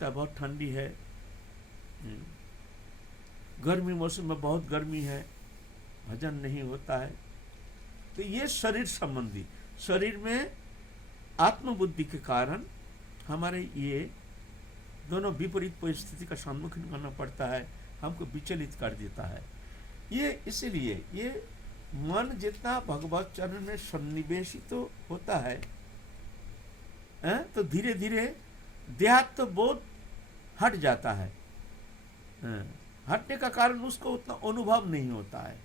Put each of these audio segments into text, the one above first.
होता है बहुत ठंडी है, गर्मी मौसम में बहुत गर्मी है, भजन नहीं होता है। तो ये शरीर संबंधी, शरीर में आत्मबुद्धि के कारण हमारे ये दोनों विपरीत परिस्थिति का सम्मुखीन करना पड़ता है, हमको विचलित कर देता है। ये इसीलिए ये मन जितना भगवत चरण में सन्निवेशित तो होता है, तो धीरे धीरे देहात्म बोध हट जाता है। हटने का कारण उसको उतना अनुभव नहीं होता है,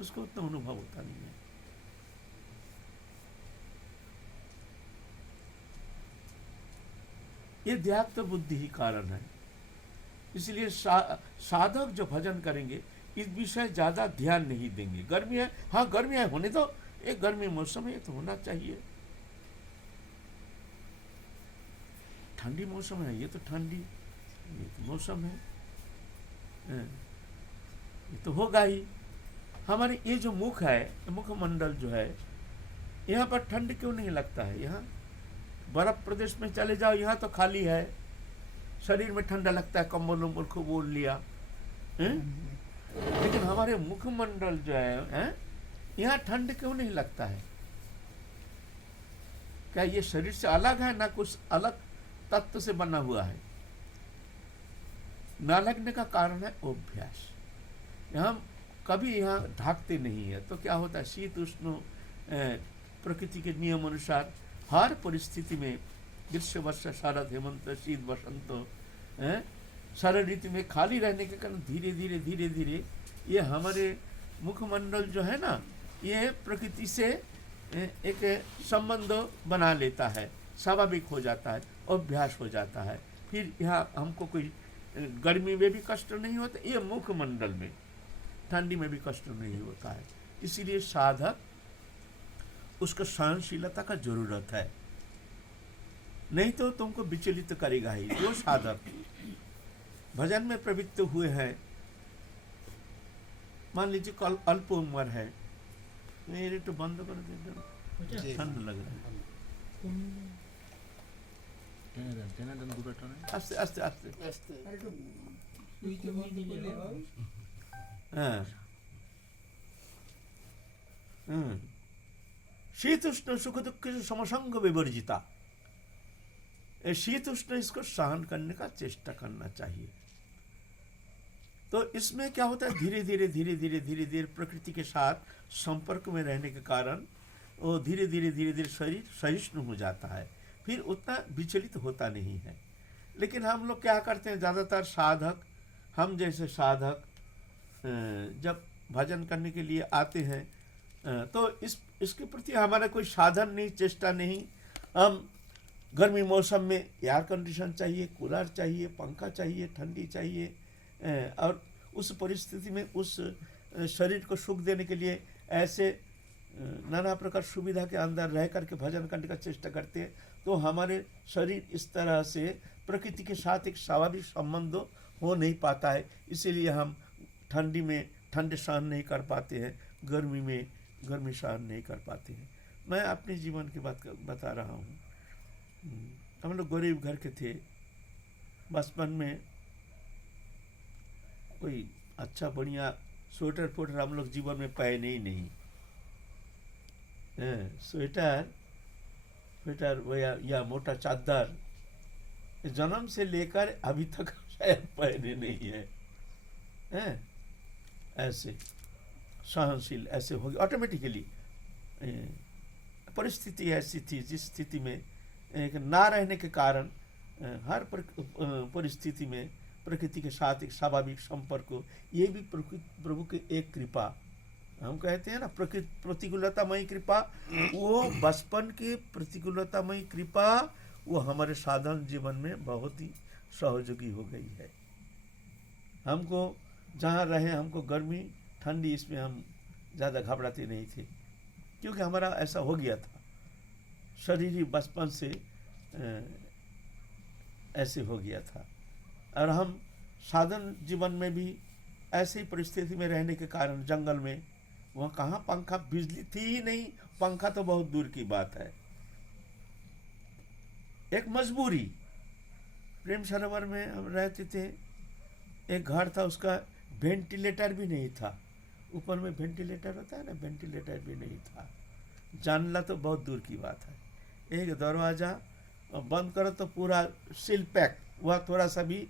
उसको उतना अनुभव होता नहीं है। ये देहात्म बुद्धि ही कारण है। इसलिए साधक जो भजन करेंगे इस विषय ज्यादा ध्यान नहीं देंगे। गर्मी है, हाँ गर्मी है, होने दो, एक गर्मी मौसम है, ये तो होना चाहिए। ठंडी मौसम है, ये तो ठंडी, ये तो मौसम है, ये तो होगा ही। हमारे ये जो मुख है, मुखमंडल जो है, यहाँ पर ठंड क्यों नहीं लगता है? यहाँ बर्फ प्रदेश में चले जाओ, यहाँ तो खाली है, शरीर में ठंडा लगता है, कंबल उम्बल खूब ओढ़ लिया, लेकिन हमारे मुखमंडल जो है, यहाँ ठंड क्यों नहीं लगता है? क्या ये शरीर से अलग है? ना कुछ अलग तत्व से बना हुआ है। न लगने का कारण है अभ्यास। हम कभी यहाँ ढाकते नहीं है, तो क्या होता है, शीत उष्ण प्रकृति के नियम अनुसार हर परिस्थिति में, ग्रीष्म वर्षा शरद हेमंत शीत बसंत, शरद ऋतु में खाली रहने के कारण धीरे धीरे धीरे धीरे ये हमारे मुखमंडल जो है ना, ये प्रकृति से एक संबंध बना लेता है, स्वाभाविक हो जाता है, अभ्यास हो जाता है। फिर यहाँ हमको कोई गर्मी में भी कष्ट नहीं होता, ये मुखमंडल में ठंडी में भी कष्ट नहीं होता है। इसीलिए साधक उसको सहनशीलता का जरूरत है, नहीं तो तुमको विचलित करेगा ही। जो साधक भजन में प्रवृत्त हुए हैं, मान लीजिए कल अल्प उम्र है, मेरे तो बंद कर दे, ठंड लग रहा है, आस्ते आस्ते आस्ते, शीत उष्ण सुख दुख समसंग विवर्जिता। शीत उष्ण इसको सहन करने का चेष्टा करना चाहिए। तो इसमें क्या होता है, धीरे धीरे धीरे धीरे धीरे धीरे प्रकृति के साथ संपर्क में रहने के कारण वो धीरे धीरे धीरे धीरे शरीर सहिष्णु हो जाता है, फिर उतना विचलित होता नहीं है। लेकिन हम लोग क्या करते हैं, ज़्यादातर साधक, हम जैसे साधक जब भजन करने के लिए आते हैं तो इसके प्रति हमारा कोई साधन नहीं, चेष्टा नहीं। हम गर्मी मौसम में एयर कंडीशन चाहिए, कूलर चाहिए, पंखा चाहिए, ठंडी चाहिए, और उस परिस्थिति में उस शरीर को सुख देने के लिए ऐसे नाना प्रकार सुविधा के अंदर रह करके भजन करने का चेष्टा करते हैं। तो हमारे शरीर इस तरह से प्रकृति के साथ एक स्वाभाविक संबंध हो नहीं पाता है। इसीलिए हम ठंडी में ठंड सहन नहीं कर पाते हैं, गर्मी में गर्मी सहन नहीं कर पाते हैं। मैं अपने जीवन की बात बता रहा हूँ। हम लोग गरीब घर के थे, बचपन में कोई अच्छा बढ़िया स्वेटर फोटर हम लोग जीवन में पहने ही नहीं। स्वेटर या मोटा चादर जन्म से लेकर अभी तक शायद पहने नहीं है। ऐसे सहनशील ऐसे हो गया ऑटोमेटिकली। परिस्थिति ऐसी थी जिस स्थिति में ना रहने के कारण हर परिस्थिति में प्रकृति के साथ एक स्वाभाविक संपर्क, ये भी प्रभु की एक कृपा। हम कहते हैं ना प्रतिकूलतामयी कृपा, वो बचपन की प्रतिकूलतामयी कृपा वो हमारे साधारण जीवन में बहुत ही सहयोगी हो गई है। हमको जहाँ रहे, हमको गर्मी ठंडी इसमें हम ज़्यादा घबराते नहीं थे, क्योंकि हमारा ऐसा हो गया था, शरीर ही बचपन से ऐसे हो गया था। और हम साधारण जीवन में भी ऐसी परिस्थिति में रहने के कारण जंगल में, वहाँ कहाँ पंखा, बिजली थी ही नहीं, पंखा तो बहुत दूर की बात है, एक मजबूरी। प्रेम सरोवर में हम रहते थे, एक घर था, उसका वेंटिलेटर भी नहीं था। ऊपर में वेंटिलेटर होता है ना, वेंटिलेटर भी नहीं था। जानला तो बहुत दूर की बात है। एक दरवाज़ा बंद करो तो पूरा सील पैक, वह थोड़ा सा भी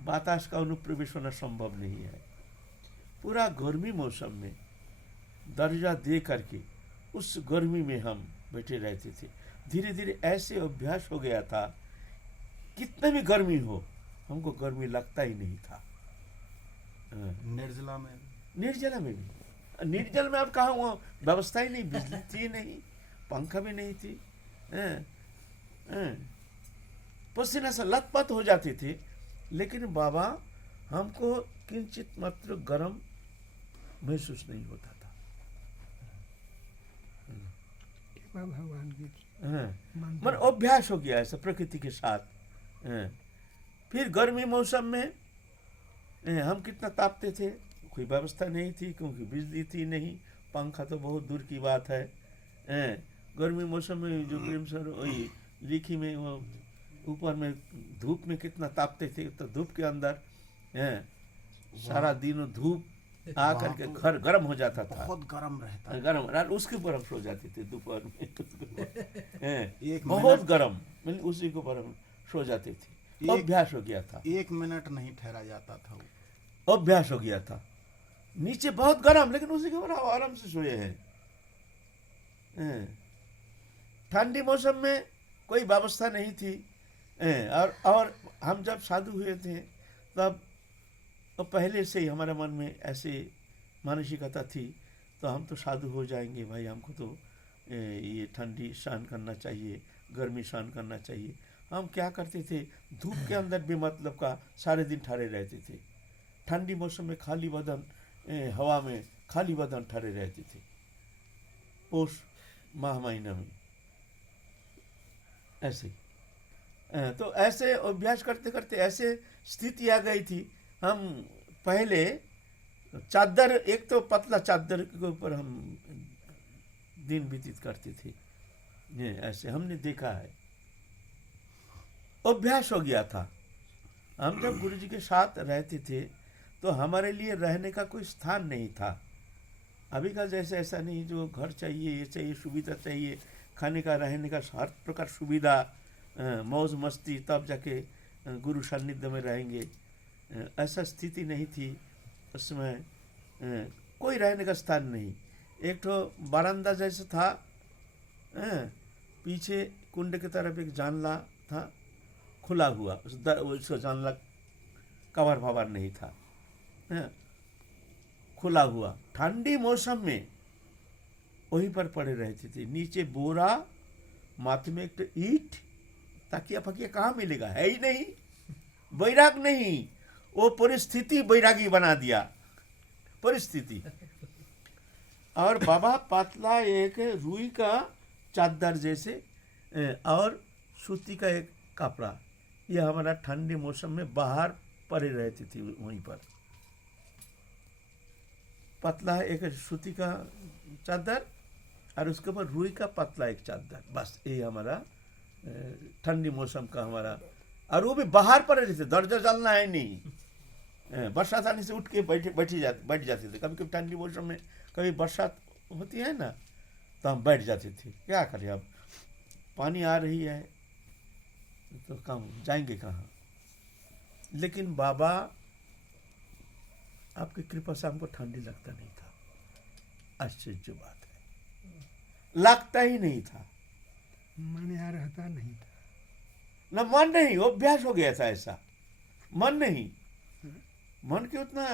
बातास का अनुप्रवेश होना संभव नहीं है। पूरा गर्मी मौसम में दर्जा दे करके उस गर्मी में हम बैठे रहते थे। धीरे धीरे ऐसे अभ्यास हो गया था, कितने भी गर्मी हो हमको गर्मी लगता ही नहीं था। निर्जला में भी, निर्जल में अब कहाँ, वो व्यवस्था ही नहीं, बिजली थी नहीं, पंखा भी नहीं थी। पसीना से लथपथ हो जाते थे, लेकिन बाबा हमको किंचित मात्र गर्म महसूस नहीं होता था। भगवान की मन अभ्यास हो गया ऐसा प्रकृति के साथ। फिर गर्मी मौसम में हम कितना तापते थे, कोई व्यवस्था नहीं थी क्योंकि बिजली थी नहीं, पंखा तो बहुत दूर की बात है। गर्मी मौसम में जो प्रेम सर वही लिखी में वो ऊपर में धूप में कितना तापते थे, तो धूप के अंदर सारा दिन धूप आकर के घर गर्म हो जाता था, बहुत गर्म रहता है। गर्म रात उसके ऊपर हम सो जाते थे दोपहर में बहुत मिनट- गर्म, मतलब उसी के ऊपर हम सो जाते थे। अभ्यास हो गया था, 1 मिनट नहीं ठहरा जाता था वो। अभ्यास हो गया था। नीचे बहुत गर्म, लेकिन उसी के ऊपर हम आराम से सोए हैं। ठंडी मौसम में कोई व्यवस्था नहीं थी। और हम जब साधु हुए थे तब तो पहले से ही हमारे मन में ऐसे मानसिकता थी, तो हम तो साधु हो जाएंगे भाई, हमको तो ये ठंडी सहन करना चाहिए, गर्मी सहन करना चाहिए। हम क्या करते थे, धूप के अंदर बेमतलब का सारे दिन ठहरे रहते थे। ठंडी मौसम में खाली बदन हवा में खाली बदन ठहरे रहते थे, पोष माह महीना में ऐसे। तो ऐसे अभ्यास करते करते ऐसे स्थिति आ गई थी। हम पहले चादर, एक तो पतला चादर के ऊपर हम दिन व्यतीत करते थे, ये ऐसे हमने देखा है, अभ्यास हो गया था। हम जब गुरु जी के साथ रहते थे तो हमारे लिए रहने का कोई स्थान नहीं था। अभी का जैसे ऐसा नहीं, जो घर चाहिए, ये चाहिए, सुविधा चाहिए, खाने का, रहने का हर प्रकार सुविधा, मौज मस्ती, तब जाके गुरु सान्निध्य में रहेंगे। ऐसा स्थिति नहीं थी उसमें। कोई रहने का स्थान नहीं। एक तो बरामदा जैसा था, पीछे कुंड की तरफ एक जानला था खुला हुआ, उसका जानला कवर भवर नहीं था, खुला हुआ। ठंडी मौसम में वहीं पर पड़े रहते थे। नीचे बोरा, माथे में एक तो ईंट, तकिया फकिया कहाँ मिलेगा, है ही नहीं। बैराग नहीं, वो परिस्थिति बैरागी बना दिया, परिस्थिति। और बाबा पतला एक रुई का चादर जैसे और सूती का एक कपड़ा, यह हमारा ठंडे मौसम में बाहर पड़े रहती थी। वहीं पर पतला एक सूती का चादर और उसके ऊपर रुई का पतला एक चादर, बस ये हमारा ठंडी मौसम का हमारा। और वो भी बाहर पड़े रहते, दरजा जलना है नहीं। बरसात आने से उठ के बैठ जाते थे। कभी कभी ठंडी मौसम में कभी बरसात होती है ना, तो हम बैठ जाते थे। क्या करें, अब पानी आ रही है तो कहाँ जाएंगे, कहाँ। लेकिन बाबा आपकी कृपा से हमको ठंडी लगता नहीं था। आश्चर्य बात है, लगता ही नहीं था। मन यहाँ रहता नहीं था, न मन नहीं, अभ्यास हो गया था ऐसा। मन नहीं, मन की उतना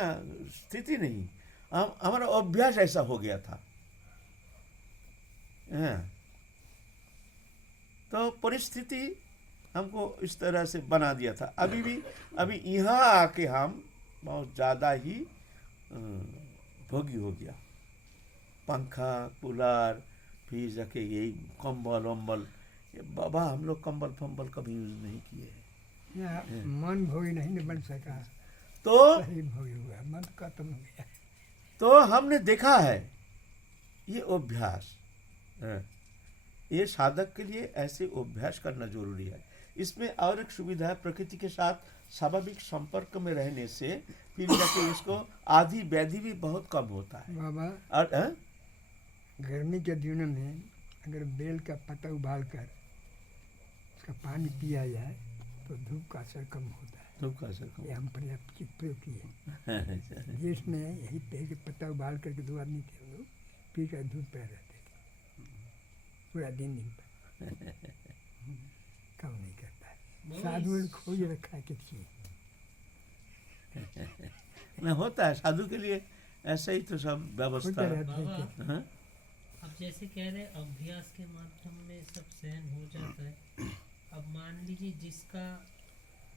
स्थिति नहीं, हमारा अभ्यास ऐसा हो गया था। तो परिस्थिति हमको इस तरह से बना दिया था। अभी यहाँ आके हम बहुत ज़्यादा ही भोगी हो गया। पंखा, कूलर, फिर जाके यही कंबल वम्बल, बाबा हम लोग कंबल फम्बल कभी यूज नहीं किए हैं। यहाँ मन भोगी नहीं बन सका, तो सही भोगी हुआ, मन खत्म हो गया। तो हमने देखा है ये अभ्यास, ये साधक के लिए ऐसे अभ्यास करना जरूरी है। इसमें और एक सुविधा है, प्रकृति के साथ स्वाभाविक संपर्क में रहने से फिर जाके इसको आधी व्याधि भी बहुत कम होता है। बाबा और गर्मी के दिनों में अगर बेल का पत्ता उबाल कर उसका पानी पिया जाए तो धूप का असर कम होता है। धूप का असर ये हम पर्याप्त प्रयोग किए। देश में यही पेड़ के पत्ता उबाल करके 2 आदमी थे, वो लोग पी कर धूप पे रहते थे पूरा दिन पर। कम नहीं करता है, साधु ने खोज रखा है किसी। न होता है साधु के लिए ऐसा ही तो सब व्यवस्था खोजते है। रहते बाबा, थे। हाँ? अब जैसे कह रहे अभ्यास के माध्यम में सब सहन हो जाता है। अब मान लीजिए जिसका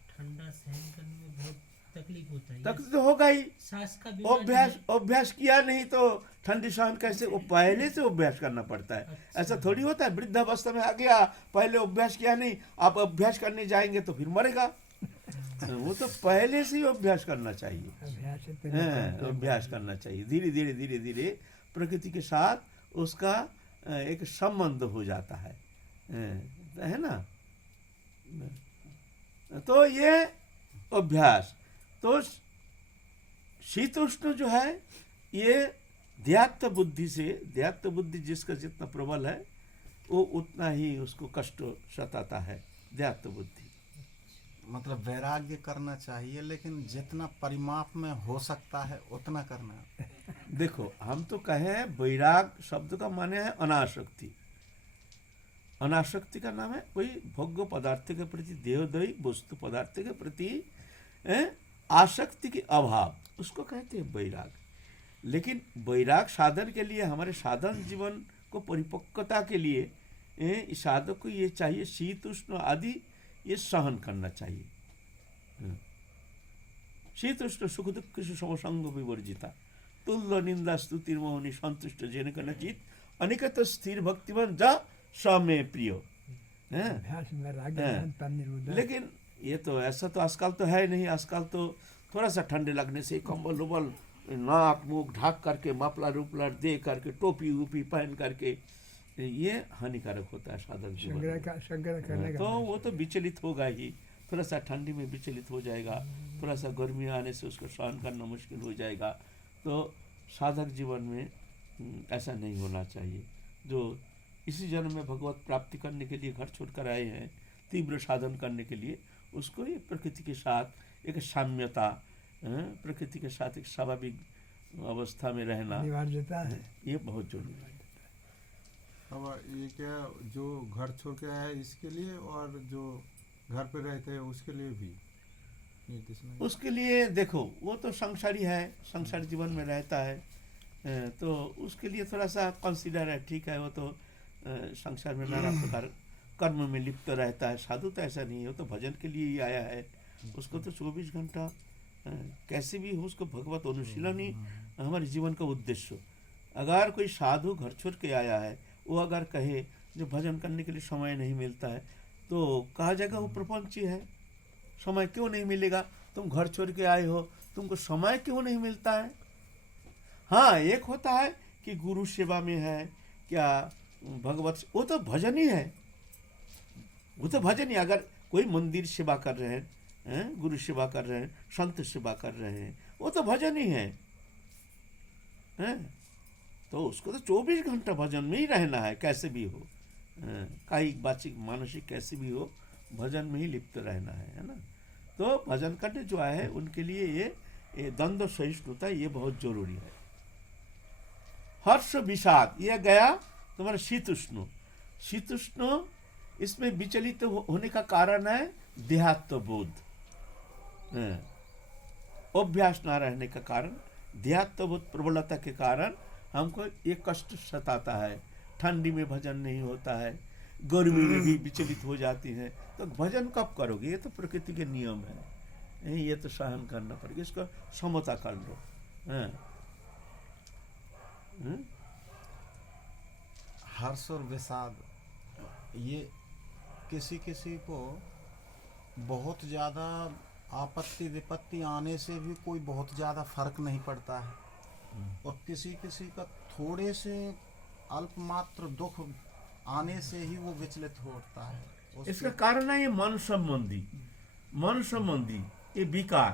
ठंडा सहन करने में बहुत तकलीफ होता है, तक तो होगा ही। सांस का बीमारी अभ्यास है। अभ्यास किया नहीं तो ठंडी सहन कैसे, वो पहले से अभ्यास करना पड़ता है। अच्छा। ऐसा थोड़ी होता है वृद्धावस्था में आ गया, पहले अभ्यास किया नहीं, आप अभ्यास करने जाएंगे तो फिर मरेगा। वो तो पहले से ही अभ्यास करना चाहिए। अभ्यास से तो हाँ, अभ्यास करना चाहिए। धीरे धीरे धीरे धीरे प्रकृति के साथ उसका एक संबंध हो जाता है ना। तो ये अभ्यास, तो शीतोष्ण जो है ये ध्यात्म बुद्धि से, ध्यात्म बुद्धि जिसका जितना प्रबल है वो उतना ही उसको कष्ट सताता है। ध्यात्म बुद्धि मतलब वैराग्य करना चाहिए, लेकिन जितना परिमाप में हो सकता है उतना करना। देखो, हम तो कहे हैं वैराग शब्द का माने है अनासक्ति। अनासक्ति का नाम है कोई भोग्य पदार्थ के प्रति, देहदयी वस्तु पदार्थ के प्रति आसक्ति के अभाव, उसको कहते हैं वैराग। लेकिन वैराग साधन के लिए, हमारे साधन जीवन को परिपक्वता के लिए साधक को ये चाहिए, शीत उष्ण आदि ये सहन करना चाहिए। शीत उष्ण सुख दुख समसंग विवर्जिता, तुल्य निंदा स्तुति मोहनी संतुष्ट जेन कनचित अनिकत स्थिर भक्तिवन जा समय प्रिय। अभ्यास में राग हाँ। ध्यान पर निरुद्ध। लेकिन ये तो ऐसा तो आजकल तो है नहीं। आजकल तो थोड़ा सा ठंडे लगने से कंबल उबल नाक मुख ढक करके, मफलर उपलर दे करके, टोपी उपी पहन करके, ये हानिकारक होता है साधक जीवन में। संग्रह करने तो का वो तो विचलित होगा ही, थोड़ा सा ठंडी में विचलित हो जाएगा, थोड़ा सा गर्मी आने से उसको सहन करना मुश्किल हो जाएगा। तो साधक जीवन में ऐसा नहीं होना चाहिए। जो इसी जन्म में भगवत प्राप्ति करने के लिए घर छोड़कर आए हैं, तीव्र साधन करने के लिए, उसको ये प्रकृति के साथ एक साम्यता, प्रकृति के साथ एक स्वाभाविक अवस्था में रहना, अनिवार्यता है। ये बहुत जरूरी है। अब ये क्या जो घर छोड़ के आया है इसके लिए, और जो घर पे रहते हैं उसके लिए भी निर्देश नहीं? उसके लिए देखो, वो तो संसारी है, संसार जीवन में रहता है, तो उसके लिए थोड़ा सा कंसीडर है, ठीक है। वो तो संसार में नाना प्रकार कर्म में लिप्त रहता है। साधु तो ऐसा नहीं है, वो तो भजन के लिए ही आया है। उसको तो 24 घंटा कैसे भी हो, उसको भगवत अनुशीलन ही हमारे जीवन का उद्देश्य। अगर कोई साधु घर छोड़ के आया है, वो अगर कहे जो भजन करने के लिए समय नहीं मिलता है, तो कहा जाएगा वो प्रपंची है। समय क्यों नहीं मिलेगा? तुम घर छोड़ के आए हो, तुमको समय क्यों नहीं मिलता है? हाँ, एक होता है कि गुरु सेवा में है, क्या भगवत, वो तो भजन ही है, वो तो भजन ही। अगर कोई मंदिर सेवा कर रहे हैं, गुरु सेवा कर रहे हैं, संत सेवा कर रहे हैं, वो तो भजन ही है। तो उसको तो 24 घंटा भजन में ही रहना है, कैसे भी हो, कायिक वाचिक मानसिक कैसे भी हो, भजन में ही लिप्त रहना है ना। तो भजन करने जो आए हैं उनके लिए ये द्वंद्व सहिष्णुता ये बहुत जरूरी है। हर्ष विषाद ये गया तुम्हारा शीतुष्ण। शीतुष्ण इसमें विचलित होने का कारण है देहात्म बोध, अभ्यास ना रहने का कारण, देहात्म बोध प्रबलता के कारण हमको ये कष्ट सताता है। ठंडी में भजन नहीं होता है, गर्मी में भी विचलित हो जाती है, तो भजन कब करोगे? ये तो प्रकृति के नियम है, ये तो सहन करना पड़ेगा, इसको समता कर लो। हर्ष और विषाद ये किसी किसी को बहुत ज़्यादा आपत्ति विपत्ति आने से भी कोई बहुत ज़्यादा फर्क नहीं पड़ता है, और किसी किसी का थोड़े से अल्पमात्र दुख आने से ही वो विचलित होता है। इसका कारण है ये मन संबंधी ये विकार।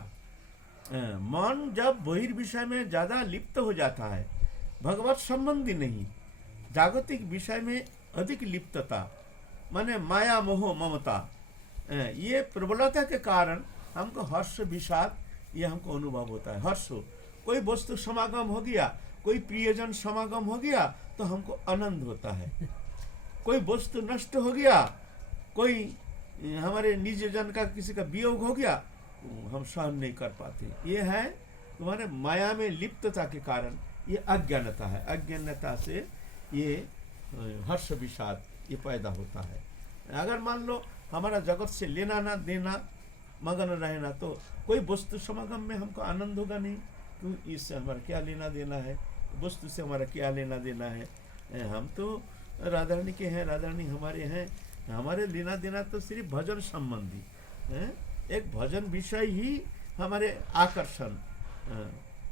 मन जब बहिर्विषय में ज्यादा लिप्त हो जाता है, भगवत संबंधी नहीं, जागतिक विषय में अधिक लिप्तता, माने माया मोह ममता, ये प्रबलता के कारण हमको हर्ष विषाद ये हमको अनुभव होता है। हर्ष हो, कोई वस्तु समागम हो गया, कोई प्रियजन समागम हो गया तो हमको आनंद होता है। कोई वस्तु नष्ट हो गया, कोई हमारे निज जन का किसी का वियोग हो गया, हम सहन नहीं कर पाते। ये है तुम्हारे माया में लिप्तता के कारण, ये अज्ञानता है। अज्ञानता से ये हर्ष विषाद ये पैदा होता है। अगर मान लो हमारा जगत से लेना ना देना, मगन रहना, तो कोई वस्तु समागम में हमको आनंद होगा नहीं, क्योंकि इससे हमारा क्या लेना देना है, वस्तु से हमारा क्या लेना देना है। हम तो राधा रानी के हैं, राधा रानी हमारे हैं, हमारे लेना देना तो सिर्फ भजन संबंधी है। एक भजन विषय ही हमारे आकर्षण,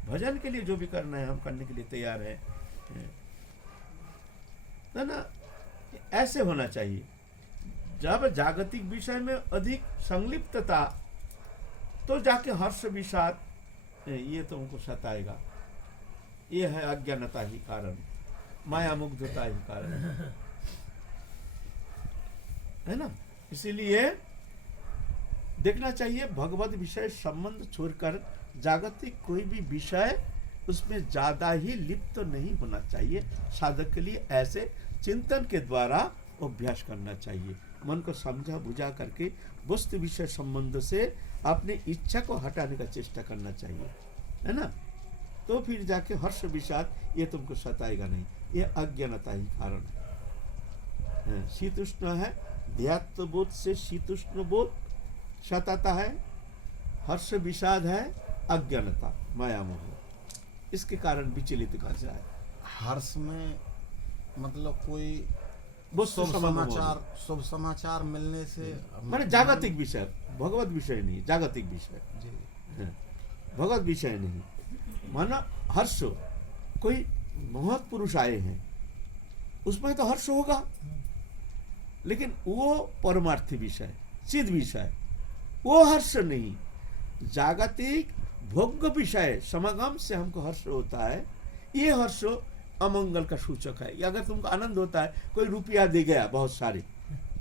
भजन के लिए जो भी करना है हम करने के लिए तैयार है ना। ऐसे होना चाहिए। जब जागतिक विषय में अधिक संलिप्तता, तो जाके हर्ष विषाद ये तो उनको सताएगा। ये है अज्ञानता ही कारण, माया मुग्धता ही कारण है ना। इसीलिए देखना चाहिए भगवत विषय संबंध छोड़कर जागतिक कोई भी विषय उसमें ज्यादा ही लिप्त नहीं होना चाहिए। साधक के लिए ऐसे चिंतन के द्वारा अभ्यास करना चाहिए। मन को समझा बुझा करके वस्तु विषय संबंध से अपनी इच्छा को हटाने का चेष्टा करना चाहिए, है ना। तो फिर जाके हर्ष विषाद ये तुमको सताएगा नहीं। ये अज्ञानता ही कारण है। शीतुष्ण है, ध्यात्म बोध से शीतुष्ण बोध सताता है। हर्ष विषाद है अज्ञानता, माया मोह, इसके कारण विचलित कर जाए। हर्ष में मतलब कोई वस्तु शुभ समाचार मिलने से माने जागतिक विषय, भगवत विषय नहीं, जागतिक विषय, जी, भगवत विषय नहीं। माना हर्ष, कोई महत् पुरुष आए हैं, उसमें तो हर्ष होगा, लेकिन वो परमार्थी विषय, सिद्ध विषय, वो हर्ष नहीं। जागतिक भोग्य विषय समागम से हमको हर्ष होता है, ये हर्ष अमंगल का सूचक है। अगर तुमको आनंद होता है, कोई रुपया दे गया बहुत सारे,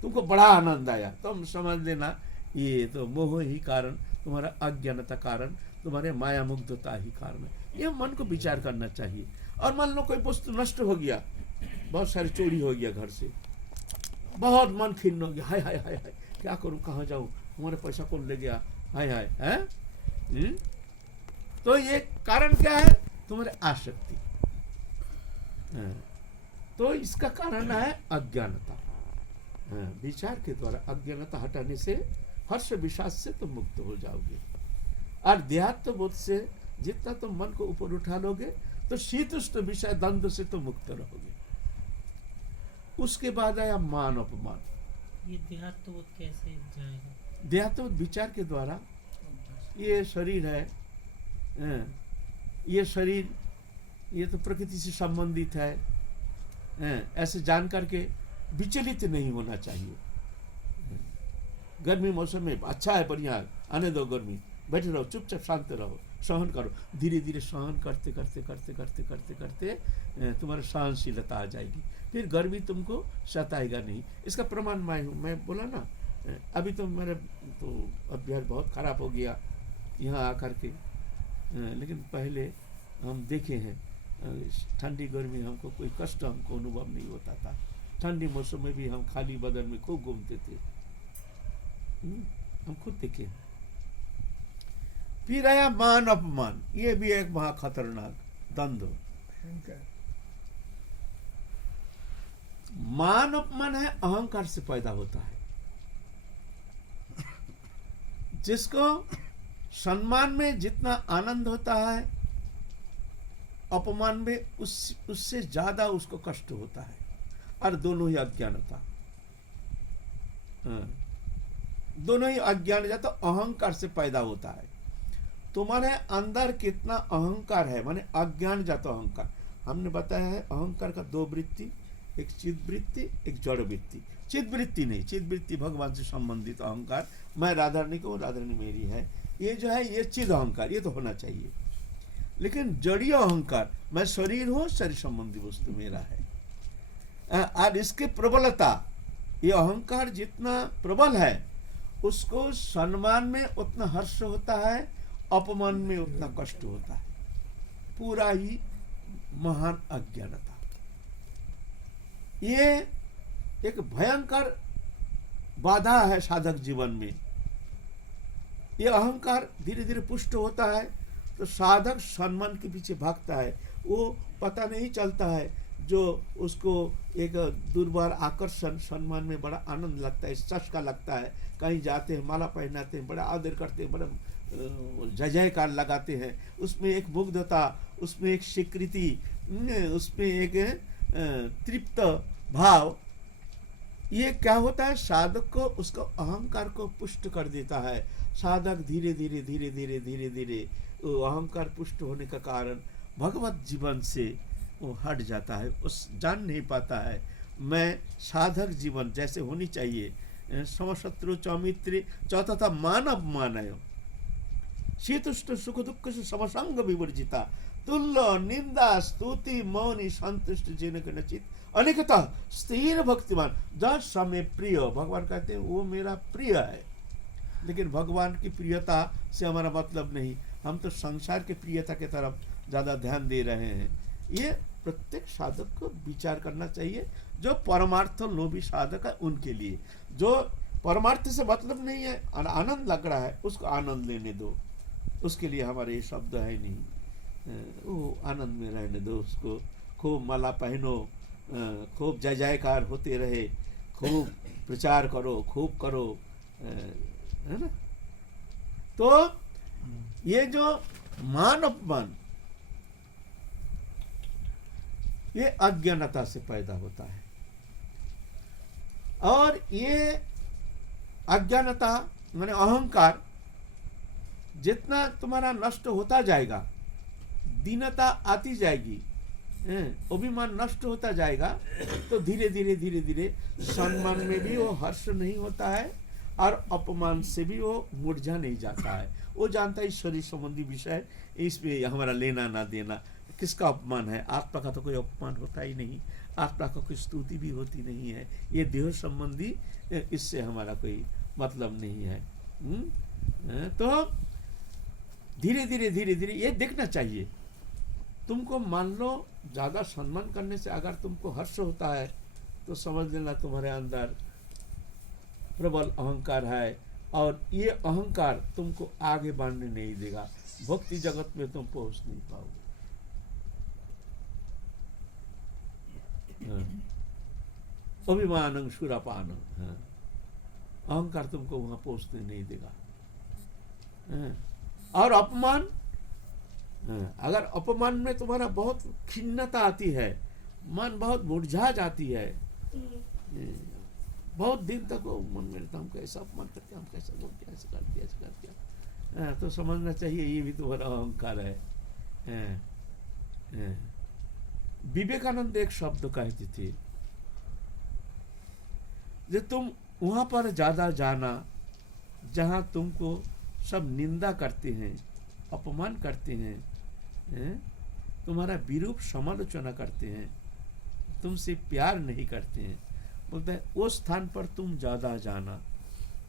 तुमको बड़ा आनंद आया, तो हम समझ लेना ये तो मोह ही कारण, तुम्हारा अज्ञानता कारण, तुम्हारे माया मुग्धता ही कारण है। ये मन को विचार करना चाहिए। और मान लो कोई वस्तु नष्ट हो गया, बहुत सारी चोरी हो गया घर से, बहुत मन खिन्न हो गया, हाय हाय हाय हाय क्या करूं, कहाँ जाऊं, हमारे पैसा कौन ले गया, हाय हाय है। तो ये कारण क्या है, तुम्हारे आसक्ति। तो इसका कारण है अज्ञानता। विचार के द्वारा अज्ञानता हटाने से हर्ष विषाद से तुम मुक्त हो जाओगे। और देहात्म बोध से जितना तुम मन को ऊपर उठा लोगे, तो शीतुष्ण विषय द्वंद्व से तुम मुक्त रहोगे। उसके बाद आया मान अपमान। ये देहात्म बोध कैसे जाएगा? देहात्म बोध विचार के द्वारा, ये शरीर है, ये शरीर ये तो प्रकृति से संबंधित है, ऐसे जान करके विचलित नहीं होना चाहिए। गर्मी मौसम में अच्छा है, बढ़िया है, आने दो गर्मी, बैठे रहो, चुपचाप शांत रहो, सहन करो। धीरे धीरे सहन करते करते करते करते करते करते तुम्हारी सहनशीलता आ जाएगी, फिर गर्मी तुमको सताएगा नहीं। इसका प्रमाण मैं बोला ना, अभी तो मेरा तो अभ्यास बहुत खराब हो गया यहाँ आकर के, लेकिन पहले हम देखे हैं ठंडी गर्मी हमको कोई कष्ट हमको अनुभव नहीं होता था। ठंडी मौसम में भी हम खाली बदन में खूब घूमते थे, हम खुद देखे। फिर आया मान अपमान, ये भी एक महा खतरनाक द्वंद्व। मान अपमान है अहंकार से पैदा होता है। जिसको सम्मान में जितना आनंद होता है, अपमान में उससे ज्यादा उसको कष्ट होता है। और दोनों ही अज्ञानता, दोनों ही अज्ञान जाता अहंकार से पैदा होता है। तुम्हारे अंदर कितना अहंकार है, माने अज्ञान जाता अहंकार। हमने बताया है अहंकार का दो वृत्ति, एक चिद वृत्ति, एक जड़ वृत्ति। चिदवृत्ति नहीं, चिदवृत्ति भगवान से संबंधित अहंकार, मैं राधारणी को, राधारणी मेरी है, ये जो है ये चिद अहंकार, ये तो होना चाहिए। लेकिन जड़ीय अहंकार, मैं शरीर हूं, शरीर संबंधी वस्तु मेरा है, और इसके प्रबलता, ये अहंकार जितना प्रबल है उसको सम्मान में उतना हर्ष होता है, अपमान में उतना कष्ट होता है। पूरा ही महान अज्ञानता, ये एक भयंकर बाधा है साधक जीवन में। ये अहंकार धीरे धीरे पुष्ट होता है तो साधक सम्मान के पीछे भागता है, वो पता नहीं चलता है, जो उसको एक दुर्बार आकर्षण, सम्मान में बड़ा आनंद लगता है, चस्का लगता है। कहीं जाते हैं, माला पहनाते हैं, बड़ा आदर करते हैं, बड़ा जय जयकार लगाते हैं, उसमें एक मुग्धता, उसमें एक स्वीकृति, उसमें एक तृप्त भाव, ये क्या होता है, साधक को, उसको अहंकार को पुष्ट कर देता है। साधक धीरे धीरे धीरे धीरे धीरे धीरे अहंकार पुष्ट होने का कारण भगवत जीवन से वो हट जाता है, उस जान नहीं पाता है मैं साधक जीवन जैसे होनी चाहिए, समशत्रु चौमित्र, चौथा था मानव मानय, शीतुष्ट सुख दुख से समसंग विवर्जिता, तुल्य निंदा स्तुति मौनी संतुष्ट जिन के नचित अनेकता स्थिर भक्तिमान जस समय प्रिय। भगवान कहते हैं वो मेरा प्रिय है, लेकिन भगवान की प्रियता से हमारा मतलब नहीं, हम तो संसार के प्रियता की तरफ ज्यादा ध्यान दे रहे हैं। ये प्रत्येक साधक को विचार करना चाहिए। जो परमार्थ लोभी साधक है उनके लिए, जो परमार्थ से मतलब नहीं है, आनंद लग रहा है, उसको आनंद लेने दो, उसके लिए हमारे ये शब्द है नहीं, वो आनंद में रहने दो उसको। खूब माला पहनो, खूब जय जयकार होते रहे, खूब प्रचार करो, खूब करो, है ना। तो ये जो मान अपमान, ये अज्ञानता से पैदा होता है, और ये अज्ञानता माने अहंकार जितना तुम्हारा नष्ट होता जाएगा, दीनता आती जाएगी, अभिमान नष्ट होता जाएगा, तो धीरे धीरे धीरे धीरे सम्मान में भी वो हर्ष नहीं होता है, और अपमान से भी वो मुरझा नहीं जाता है। वो जानता है शरीर संबंधी विषय, इसमें हमारा लेना ना देना, किसका अपमान है, आत्मा का तो कोई अपमान होता ही नहीं, आत्मा का कोई स्तुति भी होती नहीं है, ये देह संबंधी, इससे हमारा कोई मतलब नहीं है। तो धीरे धीरे धीरे धीरे ये देखना चाहिए। तुमको मान लो ज्यादा सम्मान करने से अगर तुमको हर्ष होता है तो समझ लेना तुम्हारे अंदर प्रबल अहंकार है, और ये अहंकार तुमको आगे बढ़ने नहीं देगा, भक्ति जगत में तुम पहुंच नहीं पाओगे। अभिमान सुरापान, अहंकार तुमको वहां पहुंचने नहीं देगा। और अपमान, अगर अपमान में तुम्हारा बहुत खिन्नता आती है, मन बहुत मुरझा जाती है, बहुत दिन तक वो मन में रहता, हम कैसा अपमान करते, हम कैसा बोलते, ऐसे कर दिया, ऐसे कर दिया, तो समझना चाहिए ये भी तुम्हारा अहंकार है। विवेकानंद एक शब्द कहते थे, जो तुम वहां पर ज्यादा जाना जहां तुमको सब निंदा करते हैं, अपमान करते हैं, तुम्हारा विरूप समालोचना करते हैं, तुमसे प्यार नहीं करते हैं, बोलते हैं उस स्थान पर तुम ज्यादा जाना।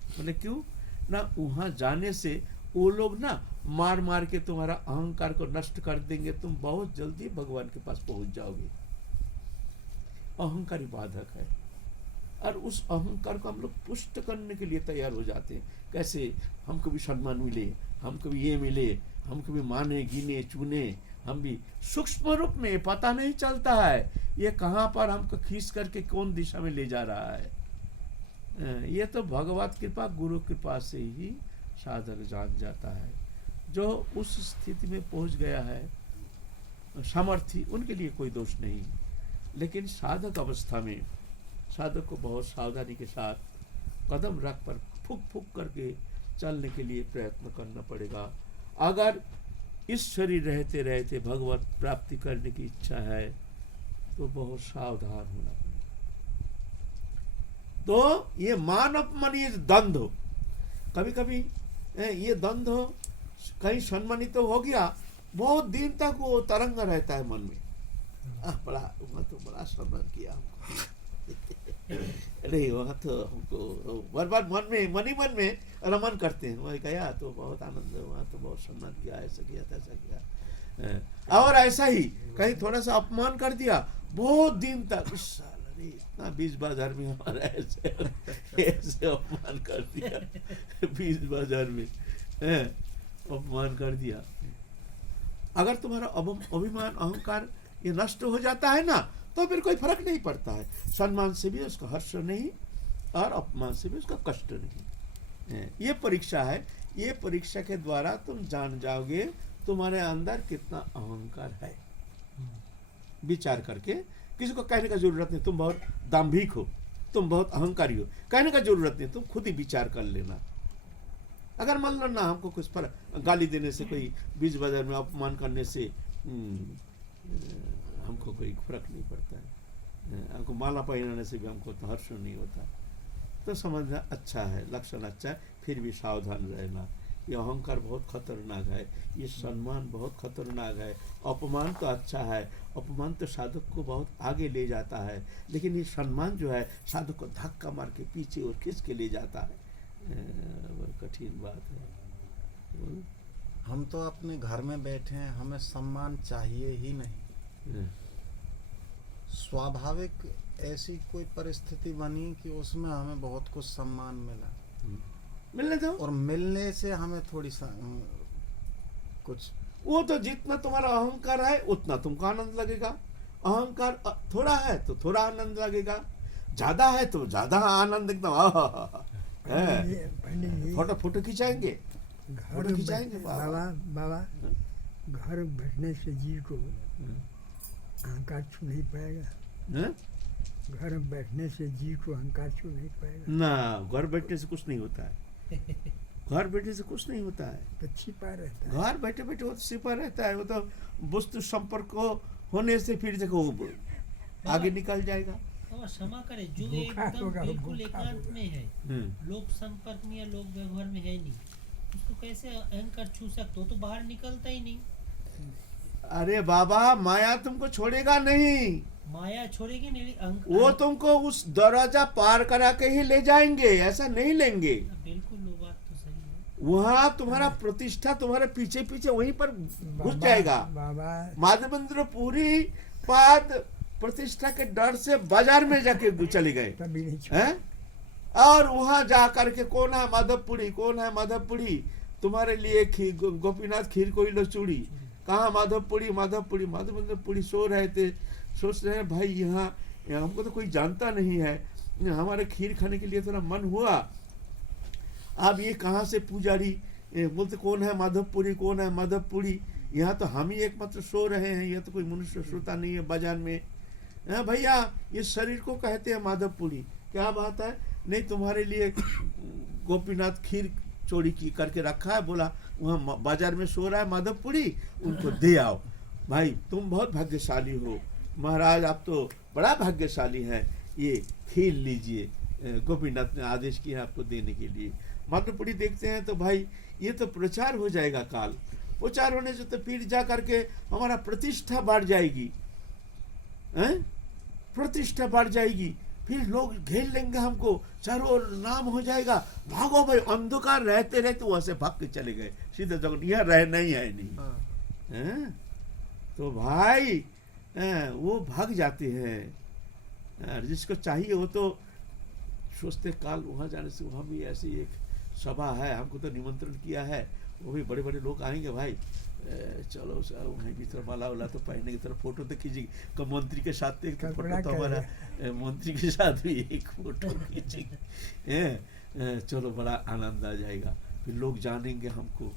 बोले क्यों ना, वहां जाने से वो लोग ना मार मार के तुम्हारा अहंकार को नष्ट कर देंगे, तुम बहुत जल्दी भगवान के पास पहुंच जाओगे। अहंकारी बाधक है, और उस अहंकार को हम लोग पुष्ट करने के लिए तैयार हो जाते हैं। कैसे, हमको भी सम्मान मिले, हमको भी ये मिले, हमको भी माने गिने चुने, हम भी सूक्ष्म रूप में पता नहीं चलता है ये कहाँ पर हमको खींच करके कौन दिशा में ले जा रहा है। ये तो भगवत कृपा, गुरु कृपा से ही साधक जान जाता है। जो उस स्थिति में पहुंच गया है सामर्थ्य, उनके लिए कोई दोष नहीं, लेकिन साधक अवस्था में साधक को बहुत सावधानी के साथ कदम रख पर फूक फूक करके चलने के लिए प्रयत्न करना पड़ेगा। अगर इस शरीर रहते रहते भगवत प्राप्ति करने की इच्छा है तो बहुत सावधान होना पड़ेगा। तो ये मान अपमान, ये द्वंद्व, कभी कभी ये द्वंद्व कहीं सम्मानित तो हो गया, बहुत दिन तक वो तरंग रहता है मन में। बड़ा वहाँ तो बड़ा सम्मान किया हमको अरे वहाँ तो हमको बार बार मन ही मन में रमन करते हैं, वही गया तो बहुत आनंद, वहाँ तो बहुत सम्मान किया, ऐसा किया तैसा किया। और ऐसा ही कहीं थोड़ा सा अपमान कर दिया, बहुत दिन तक अरे इतना 20 बाजार में हमारा ऐसे ऐसे अपमान कर दिया 20 बाजार में अपमान कर दिया। अगर तुम्हारा अभिमान अहंकार ये नष्ट हो जाता है ना, तो फिर कोई फर्क नहीं पड़ता है। सम्मान से भी उसका हर्ष नहीं और अपमान से भी उसका कष्ट नहीं। ये परीक्षा है, ये परीक्षा के द्वारा तुम जान जाओगे तुम्हारे अंदर कितना अहंकार है। विचार करके, किसी को कहने का जरूरत नहीं तुम बहुत दाम्भिक हो, तुम बहुत अहंकारी हो, कहने का जरूरत नहीं, तुम खुद ही विचार कर लेना। अगर मान लो ना हमको कुछ फर्क, गाली देने से, कोई बीच बाजार में अपमान करने से हमको कोई फर्क नहीं पड़ता है, हमको माला पहनाने से भी हमको तो हर्ष नहीं होता, तो समझना अच्छा है, लक्षण अच्छा है, फिर भी सावधान रहना। ये अहंकार बहुत खतरनाक है, ये सम्मान बहुत खतरनाक है। अपमान तो अच्छा है, अपमान तो साधक को बहुत आगे ले जाता है, लेकिन ये सम्मान जो है साधक को धक्का मार के पीछे और खींच के ले जाता है। कठिन बात है। हम तो अपने घर में बैठे हैं, हमें सम्मान चाहिए ही नहीं। स्वाभाविक ऐसी कोई परिस्थिति बनी कि उसमें हमें बहुत कुछ सम्मान मिला, मिलने दो, और मिलने से हमें थोड़ी कुछ, वो तो जितना तुम्हारा अहंकार है उतना तुमको आनंद लगेगा। अहंकार थोड़ा है तो थोड़ा आनंद लगेगा, ज्यादा है तो ज्यादा आनंद एकदम फोटो फोटो खिंचाएंगे, फोटो खिंचाएंगे। बाबा घर बैठने से जी को अहंकार छू नहीं पाएगा। घर बैठने से जी को अहंकार छू नहीं पाएगा ना। घर बैठने से कुछ नहीं होता है, घर बैठने से कुछ नहीं होता है, तो छिपा रहता है। घर बैठे बैठे वो छिपा रहता है, वो तो वस्तु संपर्क होने से फिर देखो आगे निकल जाएगा। और क्षमा करे, जो एकदम बिल्कुल एकांत में है, लोक संपर्क में या लोक व्यवहार में है नहीं, उसको कैसे अहंकार छू सकते हो? तो बाहर निकलता ही नहीं। अरे बाबा, माया तुमको छोड़ेगा नहीं, माया छोड़ेगी नहीं, वो तुमको उस दरवाजा पार करा के ही ले जाएंगे, ऐसा नहीं लेंगे। बिल्कुल, वो बात तो सही है। वहाँ तुम्हारा प्रतिष्ठा तुम्हारे पीछे पीछे वहीं पर घुस जाएगा। माधवेंद्र पूरी पाद प्रतिष्ठा के डर से बाजार में जाके चले गए हैं, और वहां जा करके कौन है माधवपुरी, कौन है माधवपुरी, तुम्हारे लिए गोपीनाथ खीर कोई लो चूड़ी, कहाँ माधवपुरी, माधवपुरी। माधवेंद्र पुरी सो रहे थे, सोच रहे हैं भाई यहाँ हमको तो कोई जानता नहीं है, हमारे खीर खाने के लिए थोड़ा मन हुआ। अब ये कहाँ से पुजारी बोलते कौन है माधवपुरी, कौन है माधवपुरी, यहाँ तो हम ही एकमात्र सो रहे हैं, यह तो कोई मनुष्य सोता नहीं है बाजार में। भैया ये शरीर को कहते हैं माधवपुरी, क्या बात है? नहीं, तुम्हारे लिए गोपीनाथ खीर चोरी की करके रखा है, बोला वहाँ बाजार में सो रहा है माधवपुरी, उनको दे आओ। भाई तुम बहुत भाग्यशाली हो महाराज, आप तो बड़ा भाग्यशाली हैं, ये खीर लीजिए, गोपीनाथ ने आदेश किया आपको देने के लिए। माधवपुरी देखते हैं तो भाई ये तो प्रचार हो जाएगा, काल प्रचार होने से तो फिर जा करके हमारा प्रतिष्ठा बढ़ जाएगी, प्रतिष्ठा बढ़ जाएगी, फिर लोग घेर लेंगे हमको, चारों ओर नाम हो जाएगा, भागो भाई। अंधकार रहते रहते वहां से भाग के चले गए सीधे जगह, यहाँ रहना ही है नहीं। तो भाई वो भाग जाते हैं, जिसको चाहिए वो तो सोचते काल वहां जाने से, वहां भी ऐसी एक सभा है, हमको तो निमंत्रण किया है, वो भी बड़े बड़े लोग आएंगे भाई, चलो वहीं भी थोड़ा माला वाला तो पहनने की तरफ फोटो तो खींचेगी, मंत्री के साथ एक फोटो तो हमारा मंत्री के साथ भी एक फोटो खींचेगी, चलो बड़ा आनंद आ जाएगा, फिर लोग जानेंगे हमको।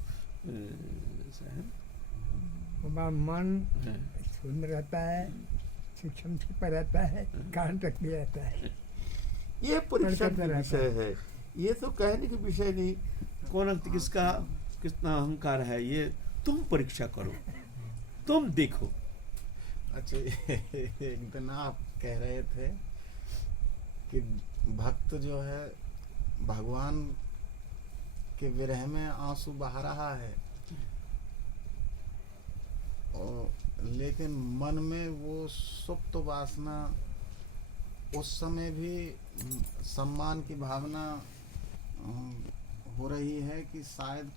मन शून्य रहता है, सूक्ष्म पर रहता है, कान तक भी रहता है। ये परीक्षा का विषय है, ये तो कहने के विषय नहीं, कौन किसका कितना अहंकार है, ये तुम परीक्षा करो, तुम देखो। अच्छा, एक दिन आप कह रहे थे कि भक्त जो है भगवान के विरह में आंसू बहा रहा है, और लेकिन मन में वो सुप्त वासना उस समय भी सम्मान की भावना हो रही है कि शायद